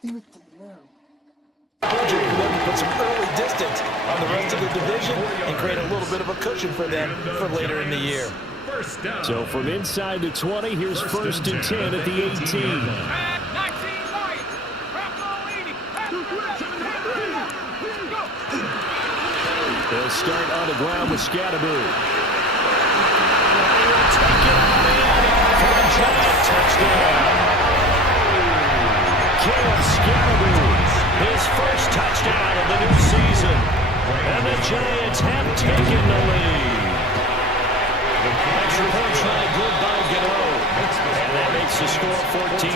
Put some early distance on the rest of the division and create a little bit of a cushion for them for later in the year. So from inside the 20, here's 1st and 10 at the 18. They'll start on the ground with Scatterby. Take it on in for a giant touchdown. Caleb Scatterby, his first touchdown of the new season. And the Giants have taken the lead. Extra point try good by Gano. And that makes the score 14-7.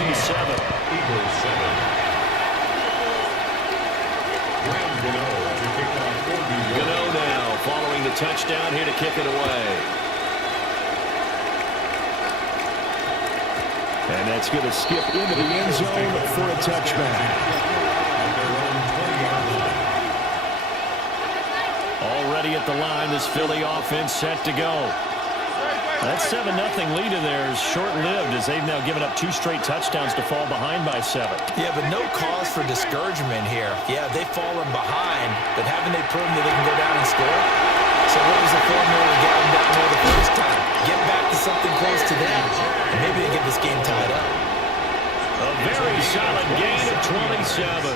Gano now following the touchdown here to kick it away. And that's going to skip into the end zone for a touchback. Already at the line, this Philly offense set to go. That 7-0 lead in there is short-lived as they've now given up 2 straight touchdowns to fall behind by 7. Yeah, but no cause for discouragement here. Yeah, they've fallen behind, but haven't they proven that they can go down and score? So what was the formula to get them down there the first time? Get back to something close to that, and maybe they get this game tied up. A very solid gain of 27.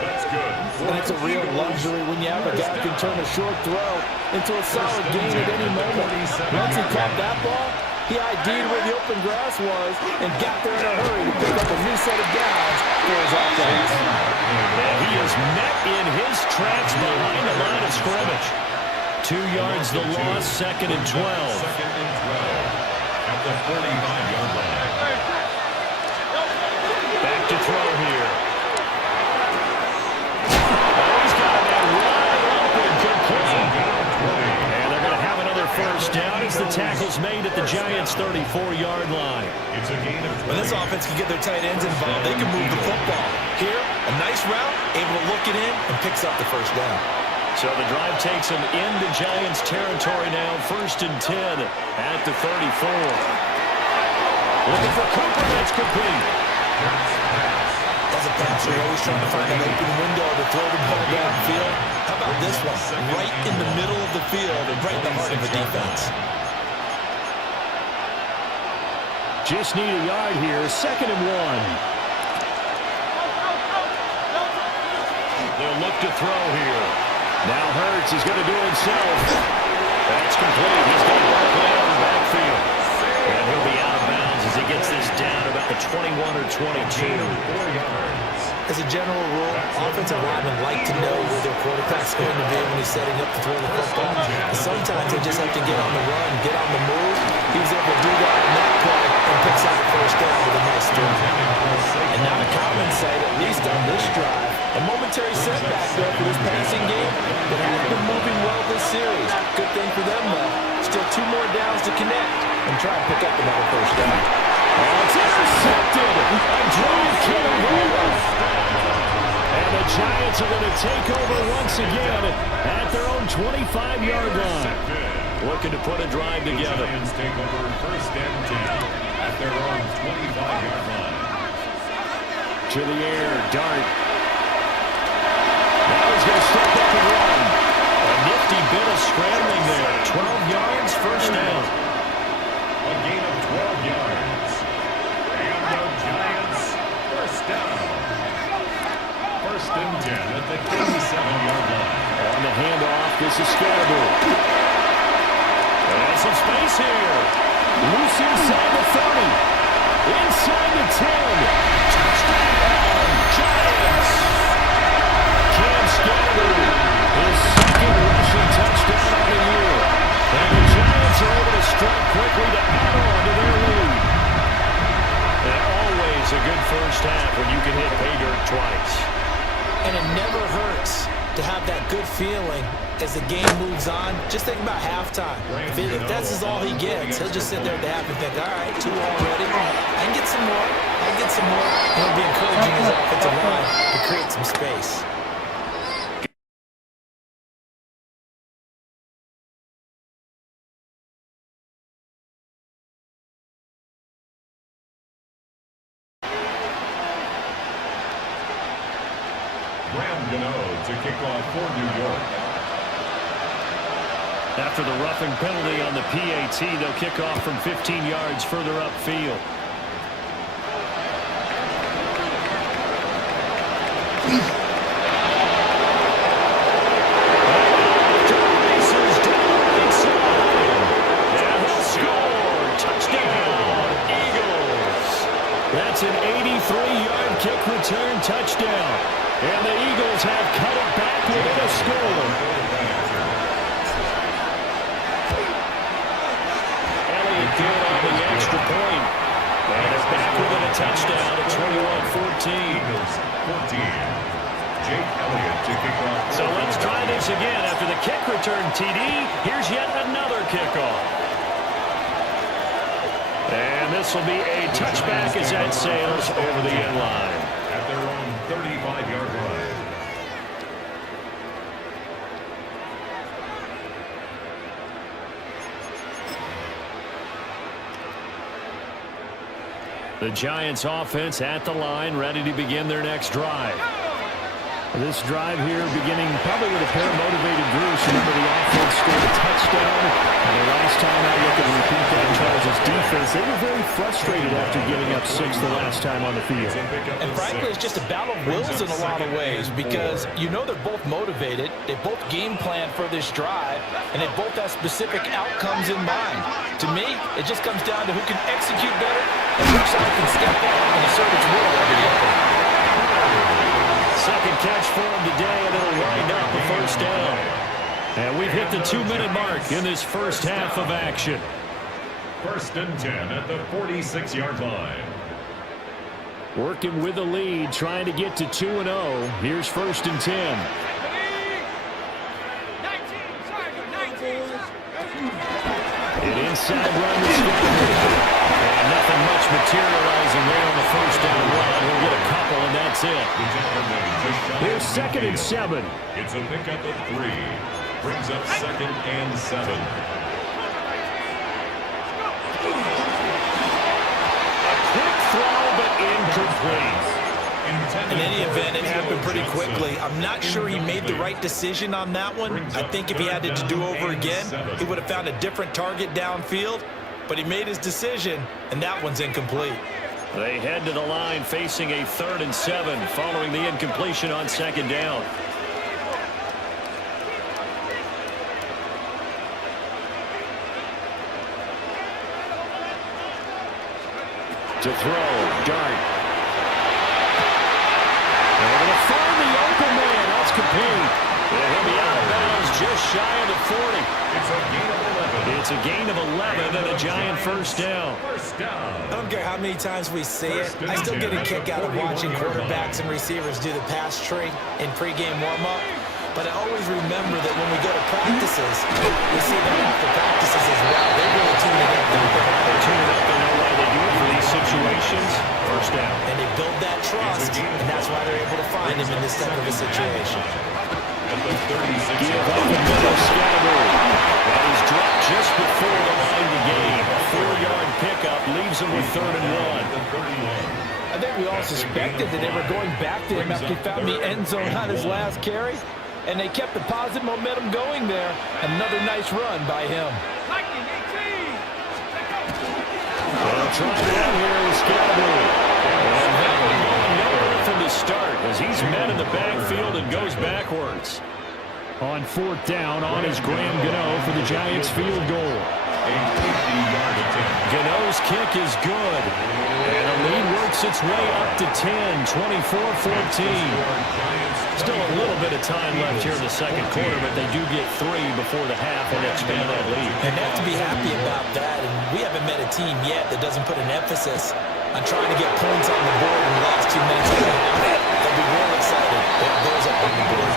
That's good. And it's a real luxury when you have a guy who can turn a short throw into a solid gain at any moment. Once he caught that ball, he ID'd where the open grass was and got there in a hurry to pick up a new set of downs for his offense. And he is met in his tracks behind the line of scrimmage. 2 yards the loss, 2nd and 12. At the 45-yard line. Back to throw here. He's got that wide open complete. And they're going to have another first down as the tackle's made at the Giants' 34-yard line. It's a gain of 20. When this offense can get their tight ends involved, they can move the football. Here, a nice route, able to look it in, and picks up the first down. So the drive takes them into Giants territory now, 1st and 10 at the 34. Looking for Cooper, that's complete. As a passer, you're always trying to find an open window to throw the ball downfield. How about this one? Right in the middle of the field and right in the heart of the defense. Just need a yard here, 2nd and 1. They'll look to throw here. Now Hurts is going to do it himself. That's complete. He's got Barkley out of the backfield. And he'll be out of bounds as he gets this down about the 21 or 22. As a general rule, offensive linemen like to know where their quarterback's going to be when he's setting up to throw the football. Sometimes they just have to get on the run, get on the move. He was able to do that on that play and picks out the first down with a nice throw. And not a common sight, at least on this drive. A momentary setback there for this passing game that has been moving well this series. Good thing for them, though. Still 2 more downs to connect and try and pick up another first down. Oh, it's intercepted. A drive killing over. And the Giants are going to take over once again at their own 25-yard line. Looking to put a drive together. Giants take over 1st and 10 at their own 25-yard line. to the air. Dart. Now he's going to step up and run. A nifty bit of scrambling there. 12 yards, first down. A gain of 12 yards. And the Giants, first down. First and 10 at the 37-yard line. On the handoff, this is Scatterbury. And some space here. Loose inside the 30. Inside the 10. Touchdown, Giants. Cam Scatterbury, his second rushing touchdown of the year. And the Giants are able to strike quickly to add on to their lead. And always a good first half when you can hit pay dirt twice. And it never hurts to have that good feeling as the game moves on. Just think about halftime. If that's all he gets, he'll just sit there at the half and think, all right, 2 already. I can get some more. I can get some more. And he'll be encouraging his offensive line to create some space. To kick off for New York. After the roughing penalty on the PAT, they'll kick off from 15 yards further upfield. That's an 83-yard kick return touchdown. And the Eagles have cut it back within a score. Elliott good on the extra point. And it's back within a touchdown at 21-14. 14. Jake Elliott to kick off. So let's try this again. After the kick return TD, here's yet another kickoff. And this will be a touchback as that sails over the end line. At their own 35-yard line. The Giants offense at the line, ready to begin their next drive. This drive here beginning probably with a pair of motivated Bruce. Remember, the offense scored a touchdown. And the last time I look at the repeat that Charles' defense, they were very frustrated after giving up 6 the last time on the field. And frankly, it's just a battle of wills in a lot of ways because you know they're both motivated. They both game plan for this drive, and they both have specific outcomes in mind. To me, it just comes down to who can execute better and which side can step up and assert its will over the other. Second catch for him today, and it'll wind up a first down. And we've hit the 2-minute mark in this first half of action. First and 10 at the 46-yard line. Working with the lead, trying to get to 2-0. Here's first and 10. An inside run to Scatterbury. And nothing much materializing there on the first down run. We'll get a couple, and that's it. Here's second and 7. It's a pickup at 3. Brings up second and 7. A quick throw, but incomplete. In any event, it happened pretty quickly. I'm not sure he made the right decision on that one. I think if he had it to do over again, he would have found a different target downfield. But he made his decision, and that one's incomplete. They head to the line facing a 3rd and 7 following the incompletion on second down. To throw, Dart. Able to find the open man. That's complete. And he'll be out of bounds just shy of the 40. It's a gain of 11. It's a gain of 11 and a Giant first down. First down. I don't care how many times we see it. I still get a kick out of watching quarterbacks and receivers do the pass tree in pregame warm-up. But I always remember that when we go to practices, we see them after practices as well. They really tune it up. They tune it up. They know why they do it for these situations. First down. And they build that trust, and that's why they're able to find him in this type of a situation. At the 36. Give up the middle, Scatterbury. And he's dropped just before the line to gain. A 4-yard pickup leaves him with 3rd and 1. I I think we all suspected that they were going back to him after he found the end zone on his last carry, and they kept the positive momentum going there. Another nice run by him. Well, trying to run here is Scalaboo. And that one going nowhere from the start as he's met in the backfield and goes backwards. On fourth down, on is Graham Gano for the Giants field goal. Gano's kick is good. And the lead works its way up to 10, 24-14. Still a little bit of time left here in the second quarter, but they do get 3 before the half and expand that lead. And they have to be happy about that. And we haven't met a team yet that doesn't put an emphasis on trying to get points on the board in the last 2 minutes of the half. They'll be real excited. They have those up on the board.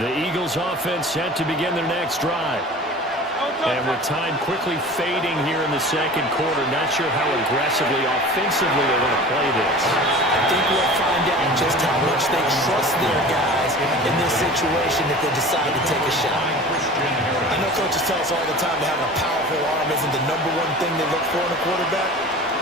The Eagles offense set to begin their next drive. And with time quickly fading here in the second quarter, not sure how aggressively, offensively they're going to play this. I think we'll find out just how much they trust their guys in this situation if they decide to take a shot. I know coaches tell us all the time that having a powerful arm isn't the #1 thing they look for in a quarterback.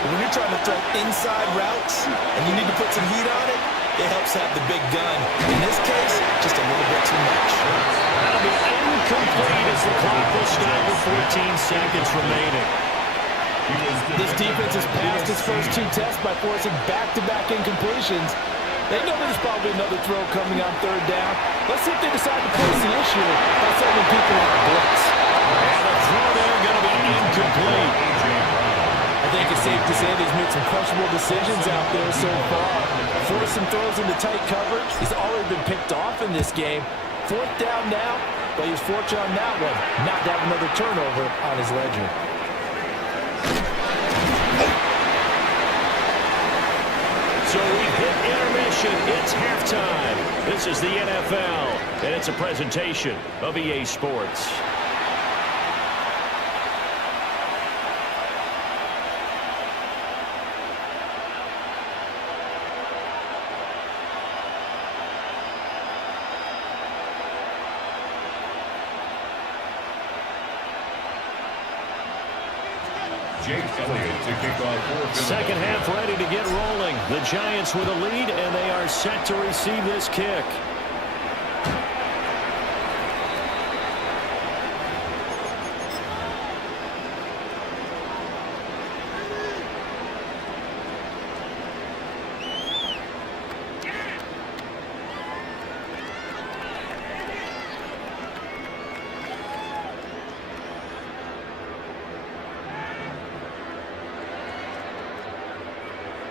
But when you're trying to throw inside routes and you need to put some heat on it, it helps have the big gun. In this case, just a little bit too much. That'll be incomplete as the clock will stop with 14 seconds remaining. This defense has passed its first 2 tests by forcing back-to-back incompletions. They know there's probably another throw coming on 3rd down. Let's see if they decide to place the issue by sending people on a blitz. And the throw there going to be incomplete. I think it's safe to say he's made some questionable decisions out there so far. Forced some throws into tight coverage. He's already been picked off in this game. 4th down now, but he was fortunate on that one not to have another turnover on his ledger. So we hit intermission. It's halftime. This is the NFL, and it's a presentation of EA Sports. Second half ready to get rolling. The Giants with a lead, and they are set to receive this kick.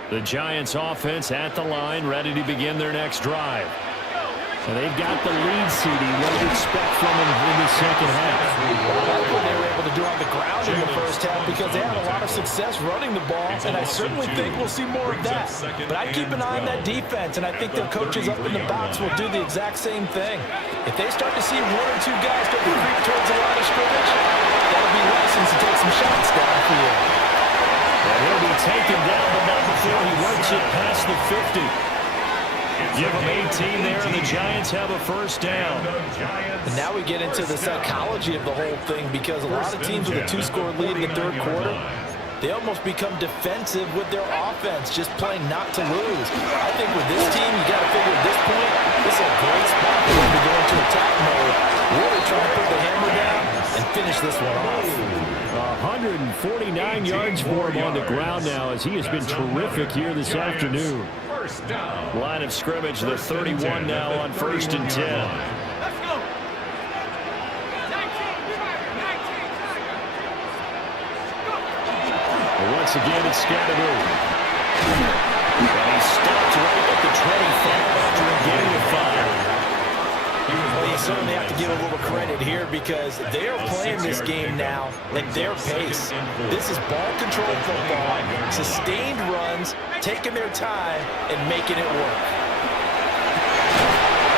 The Giants offense at the line, ready to begin their next drive. And they've got the lead seeding. What do you expect from them in the second half? Well, that's what they were able to do on the ground in the first half because they had a lot of success running the ball, and I certainly think we'll see more of that. But I keep an eye on that defense, and I think their coaches up in the box will do the exact same thing. If they start to see 1 or 2 guys start to creep towards the line of scrimmage, that'll be license to take some shots downfield. And he'll be taken down, but not before he works it past the 50. Give him 18 there, and the Giants have a first down. And now we get into the psychology of the whole thing because a lot of teams with a 2-score lead in the 3rd quarter, they almost become defensive with their offense, just playing not to lose. I think with this team, you got to figure at this point, this is a great spot for them to go into attack mode, really try to put the hammer down and finish this one off. 149 yards for him on the ground now as he has been terrific here this afternoon. Line of scrimmage, the 31 now on 1st and 10. Let's go. 19. Once again, it's Scalaboo. And he stopped right at the 25 after a gain of 5. Well, you certainly have to give a little credit here because they are playing this game now at their pace. This is ball control football, sustained runs, taking their time, and making it work.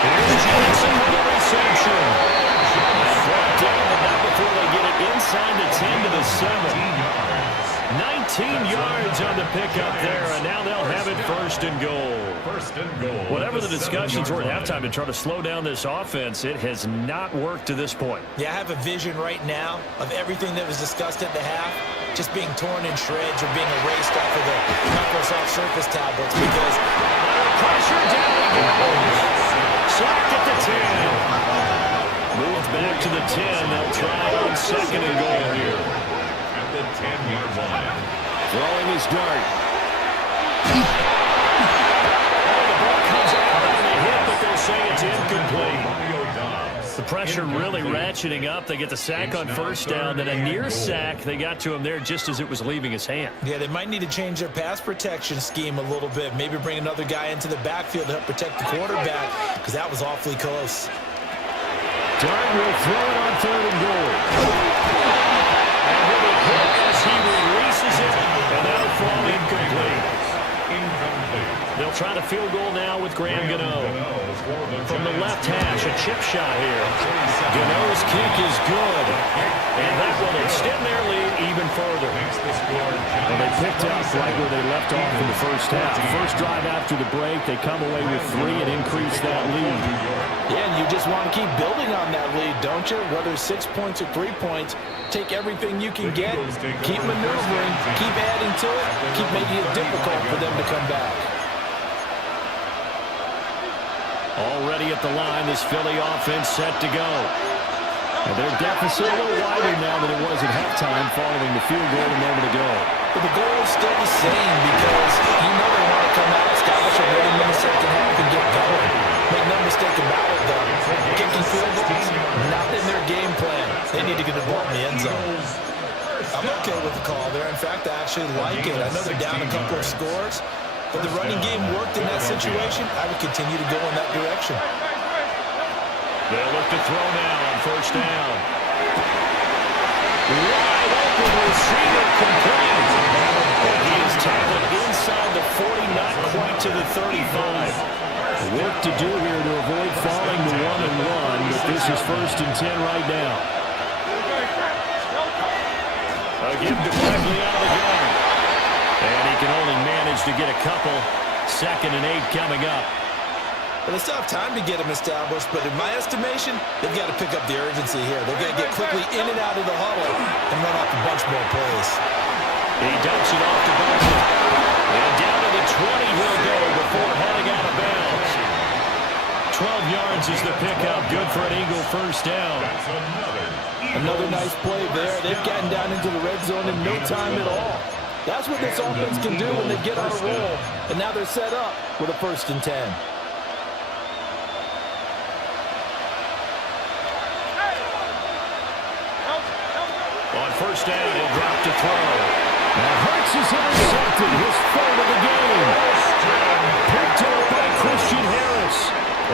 Here's Johnson with a reception. Brought down, but not before they get it inside the 10 to the 7. yards on the pickup there, and now they'll have it first and goal. Whatever the discussions were at halftime to try to slow down this offense, it has not worked to this point. Yeah, I have a vision right now of everything that was discussed at the half just being torn in shreds or being erased off of the Microsoft Surface tablets because pressure down he goes. Sacked at the 10. Moved back to the 10. They'll try on second and goal here. At the 10-yard line. Throwing his dart. The ball comes out on the hit, but they'll say it's incomplete. The pressure really ratcheting up. They get the sack on first down, then a near sack. They got to him there just as it was leaving his hand. Yeah, they might need to change their pass protection scheme a little bit. Maybe bring another guy into the backfield to help protect the quarterback because that was awfully close. Dart will throw it on third and goal. And with a hit as he releases it, and that'll fall incomplete. They'll try to field goal now with Graham Gano. From the left hash, a chip shot here. Gano's kick is good. And that will extend their lead even further. Well, they picked up right where they left off in the first half. First drive after the break, they come away with 3 and increase that lead. Yeah, and you just want to keep building on that lead, don't you? Whether it's 6 points or 3 points, take everything you can get, keep maneuvering, keep adding to it, keep making it difficult for them to come back. Already at the line, this Philly offense set to go. And their deficit a little wider now than it was at halftime following the field goal a moment ago. But the goal is still the same because you know they want to come out, establish a rhythm in the second half and get going. Make no mistake about it, though. Kicking field goals, not in their game plan. They need to get the ball in the end zone. I'm okay with the call there. In fact, I actually like it. I know they're down a couple of scores, but the running game worked in that situation. I would continue to go in that direction. They'll look to throw now on first down. Wide open receiver complete. He is tackled inside the 40, not quite to the 35. Work to do here to avoid falling to 1-1, but this is first and 10 right now. Give directly out of the gun. And he can only manage to get a couple. 2nd and 8 coming up. Well, they still have time to get them established, but in my estimation, they've got to pick up the urgency here. They've got to get quickly in and out of the huddle and run off a bunch more plays. He dumps it off to Barkley. And down to the 20 he'll go before heading out of bounds. 12 yards is the pickup. Good for an Eagle first down. Another nice play there. They've gotten down into the red zone in no time at all. That's what this offense can do when they get on a roll. And now they're set up with a 1st and 10. On first down, he'll drop to throw. Now Hurts is intercepted. His 3rd of the game. Picked up by Christian Harris.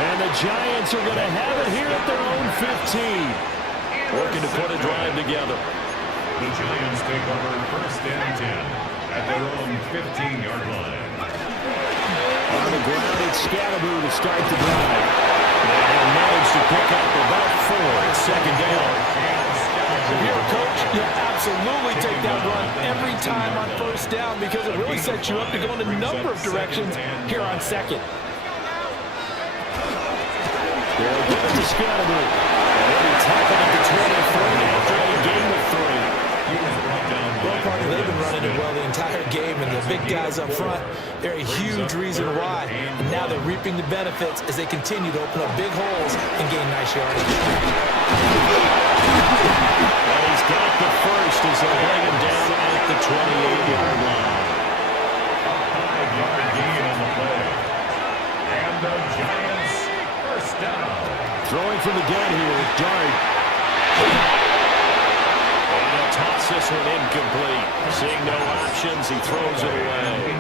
And the Giants are going to have it here at their own 15. Working to put a drive together. The Giants take over 1st and 10 at their own 15-yard line. On the ground, it's Scalaboo to start the drive. And he'll manage to pick up about 4 at 2nd down. If you're a coach, you'll absolutely take that run every time on first down because it really sets you up to go in a number of directions here on 2nd. They'll give it to Scalaboo. And he'll be tackled at the 23 after a game of 3. Well, partner, they've been running it well the entire game, and the big guys up front, they're a huge reason why. And now they're reaping the benefits as they continue to open up big holes and gain nice yardage. And he's got the first as they'll bring him down at the 28-yard line. A 5-yard gain on the play. And the Giants first down. Throwing from the gun here, Dart. And he'll toss this one incomplete. Seeing no options, he throws it away.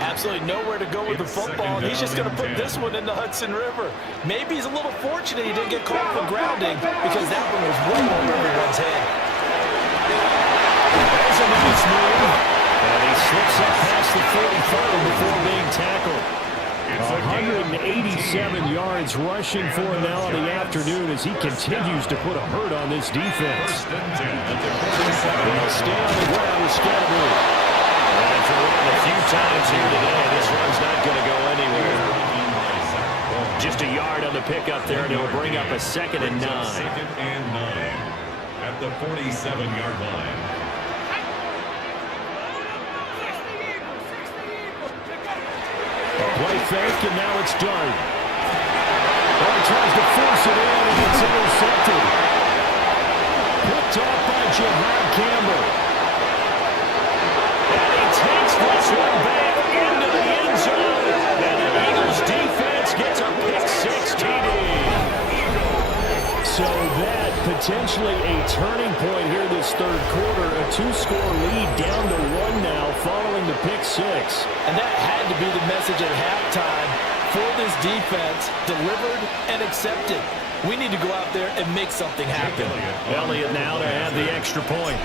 Absolutely nowhere to go with the football, and he's just going to put this one in the Hudson River. Maybe he's a little fortunate he didn't get called for grounding because that one was way over everyone's head. There's a nice move. And he slips up past the 45 before being tackled. 187 yards rushing for him now in the afternoon as he continues to put a hurt on this defense. First and 10 at the They'll stay on the ground with Scalaboo. For one of the few times here today, this one's not going to go anywhere. Just a yard on the pickup there, and it'll bring up a 2nd and 9. 2nd and 9 at the 47-yard line. Play fake, and now it's Dart. Oh, he tries to force it in, and it's intercepted. Picked off by Jahad Campbell. And he takes this one back into the end zone. And the Eagles defense gets a pick-6 TD. So that potentially a turning point here this third quarter. A 2-score lead down to 1 now following the pick-6. And that had to be the message at halftime for this defense, delivered and accepted. We need to go out there and make something happen. Elliott now to have the extra point.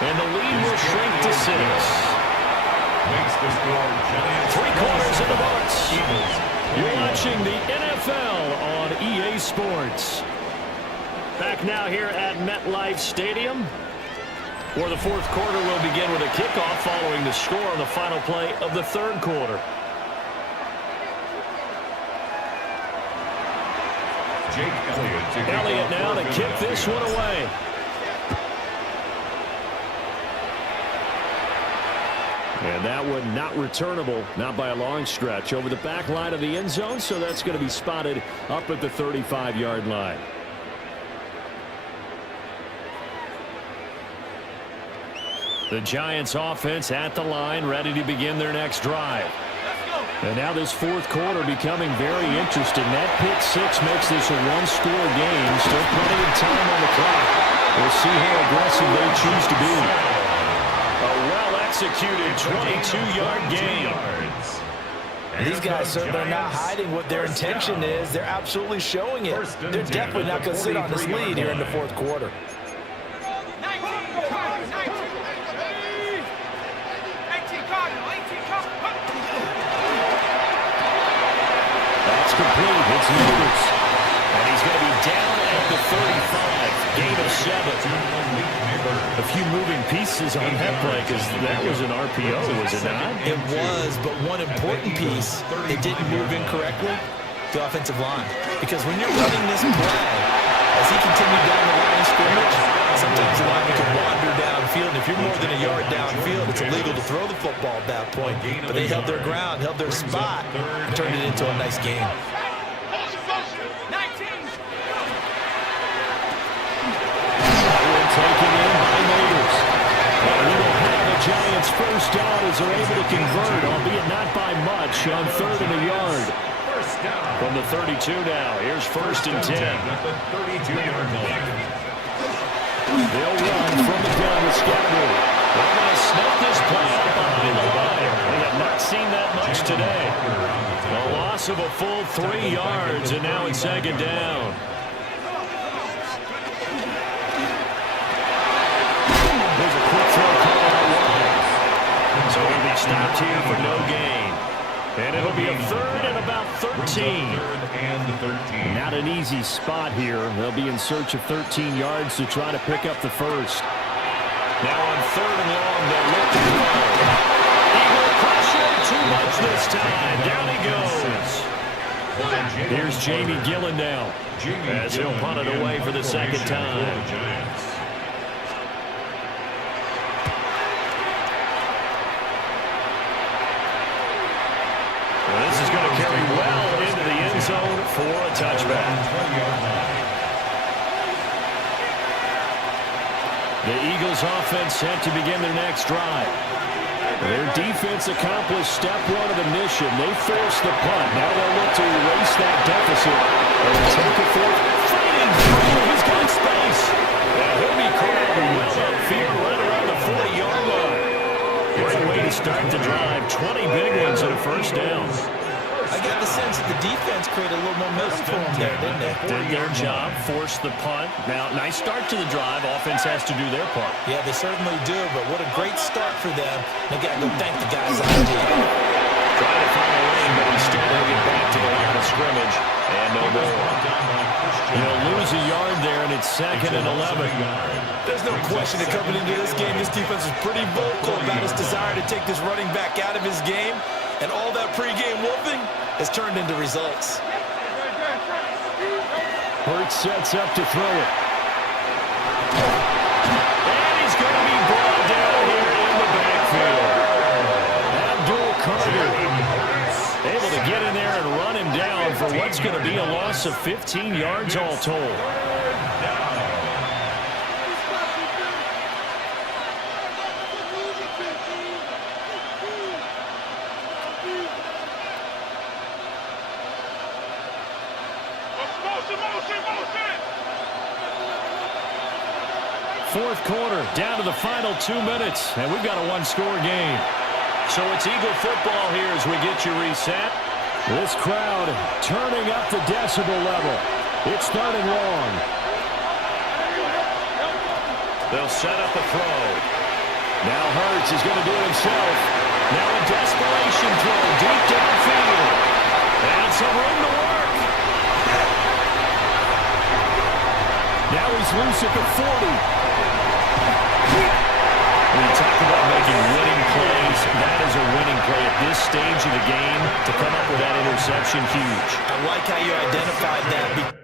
And the lead will shrink to 6. Makes the score Giants. 3 quarters in the books. Eagles. You're watching the NFL on EA Sports. Back now here at MetLife Stadium, where the fourth quarter will begin with a kickoff following the score on the final play of the third quarter. Elliott now to kick this one away. And that one not returnable, not by a long stretch, over the back line of the end zone, so that's going to be spotted up at the 35-yard line. The Giants offense at the line, ready to begin their next drive. And now this fourth quarter becoming very interesting. That pick-6 makes this a one-score game. Still plenty of time on the clock. We'll see how aggressive they choose to be. A well-executed 22-yard gain. These guys certainly are not hiding what their intention is. They're absolutely showing it. They're definitely not going to sit on this lead here in the fourth quarter. That's complete. It's Newtons. And he's going to be down at the 35. Gain of 7. A few moving pieces on that play because that was an RPO, was it not? It was, but one important piece, it didn't move incorrectly, the offensive line. Because when you're running this play, as he continued down the line of scrimmage, sometimes the lineman can wander downfield, and if you're more than a yard downfield, it's illegal to throw the football at that point. But they held their ground, held their spot, and turned it into a nice game. Taken in by Neighbors. And he will have a Giants first down as they're able to convert, albeit not by much, on 3rd and a yard. From the 32 now, here's 1st and 10. They'll run from the gun with Scatterboo. They're going to snuff this play up behind the line. We have not seen that much today. A loss of a full 3 yards, and now it's 2nd down. So he'll be stopped here for no gain. And it'll be a 3rd and about 13. Not an easy spot here. They'll be in search of 13 yards to try to pick up the first. Now on 3rd and long, they'll look to throw. Eagle pressure, too much this time. Down he goes. Here's Jamie Gillen now, as he'll punt it away for the 2nd time. This is going to carry well into the end zone for a touchback. The Eagles offense set to begin their next drive. Their defense accomplished step 1 of the mission. They forced the punt. Now they'll look to erase that deficit and take a fourth. Fighting through. He's got space. And he'll be corralled well upfield right around the 40-yard line. Great way to start the drive. 20 big ones and a first down. I got the sense that the defense created a little momentum for them there, didn't they? Did their job, forced the punt. Now, nice start to the drive. Offense has to do their part. Yeah, they certainly do, but what a great start for them. They got to go thank the guys on the team. Trying to find a lane, but instead they'll get back to the line of scrimmage. And no more. They'll lose lose a yard there, and it's 2nd and 11. There's no question that coming into this game, this defense is pretty vocal about its desire to take this running back out of his game, and all that pregame whooping has turned into results. Hurts sets up to throw it. And he's going to be brought down here in the backfield. Abdul Carter able to get in there and run him down for what's going to be a loss of 15 yards all told. Fourth quarter, down to the final 2 minutes, and we've got a one-score game. So it's Eagle football here as we get you reset. This crowd turning up the decibel level. It's 3rd and long. They'll set up a throw. Now Hurts is going to do it himself. Now a desperation throw deep downfield. And some room to work. Now he's loose at the 40. When you talk about making winning plays, that is a winning play at this stage of the game. To come up with that interception, huge. I like how you identified that.